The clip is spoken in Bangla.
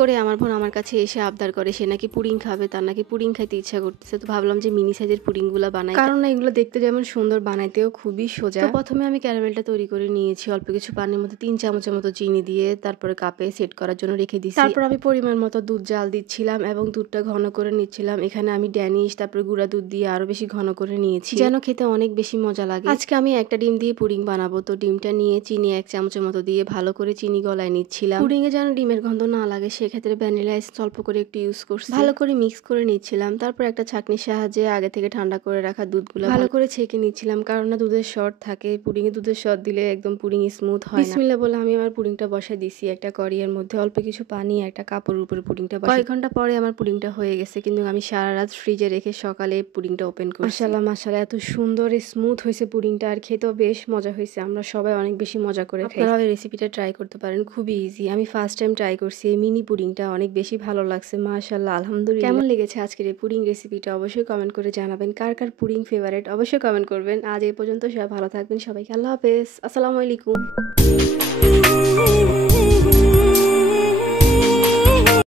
করে আমার বোন আমার কাছে এসে আবদার করে সে নাকি পুডিং খাবে, তার নাকি পুডিং খাইতে ইচ্ছা করতেছে। তো ভাবলাম যে মিনি সাইজের পুডিংগুলো বানাই, কারণ এগুলো দেখতে যেমন সুন্দর, বানাইতেও খুবই সোজা। তো প্রথমে আমি ক্যারামেলটা তৈরি করে নিয়েছি অল্প কিছু পানির মধ্যে 3 চামচের মতো চিনি দিয়ে, তারপরে কাপে সেট করার জন্য রেখে দিয়েছি। তারপর আমি পরিমাণ মতো দুধ জাল দিচ্ছিলাম এবং দুধটা ঘন করে নিচ্ছিলাম। এখানে আমি ড্যানিশ তারপরে গুঁড়া দুধ দিয়ে আরো বেশি ঘন করে নিয়েছি, যেন খেতে অনেক বেশি মজা লাগে। আজকে আমি একটা ডিম দিয়ে পুডিং বানাবো, তো ডিমটা নিয়ে চিনি 1 চামচের মতো দিয়ে ভালো করে চিনি গলায় নিচ্ছিলাম। পুডিং এ যেন ডিমের গন্ধ না লাগে সেক্ষেত্রে ভ্যানিলা এসেন্স অল্প করে একটু ইউজ করছি। ভালো করে মিক্স করে নিচ্ছিলাম। তারপর একটা ছাঁকনির সাহায্যে আগে থেকে ঠান্ডা করে রাখা দুধগুলো ভালো করে ছেঁকে নিচ্ছিলাম, কারণ না দুধের শর্ট থাকে। পুডিং এ দুধের শর্ট দিলে একদম পুডিং স্মুথ হয় না। বিসমিল্লাহ বলে আমি আমার পুডিংটা বসাই দিছি একটা কড়াইয়ের মধ্যে, অল্প কিছু পানি একটা কাপড়ের উপরে পুডিংটা বসাই। কয়েক ঘন্টা পরে আমার পুডিংটা হয়ে গেছে, কিন্তু আমি সারা রাত ফ্রিজে রেখে সকালে পুডিংটা ওপেন করছি। মাশাআল্লাহ মাশাআল্লাহ, এত সুন্দর স্মুথ হয়েছে পুডিংটা, আর খেতেও বেশ মজা হয়েছে। আমরা সবাই অনেক বেশি মজা করে খাই। আপনারাও এই রেসিপিটা ট্রাই করতে পারেন, খুবই ইজি। আমি ফার্স্ট টাইম ট্রাই করছি। এই মিনি পুডিংটা অনেক বেশি ভালো লাগছে, মাশাআল্লাহ আলহামদুলিল্লাহ। কেমন লেগেছে আজকের এই পুডিং রেসিপিটা অবশ্যই কমেন্ট করে জানাবেন। কার কার পুডিং ফেভারিট অবশ্যই কমেন্ট করবেন। আজ এই পর্যন্ত, সবাই ভালো থাকবেন। সবাইকে আল্লাহ হাফেজ, আসসালামু আলাইকুম।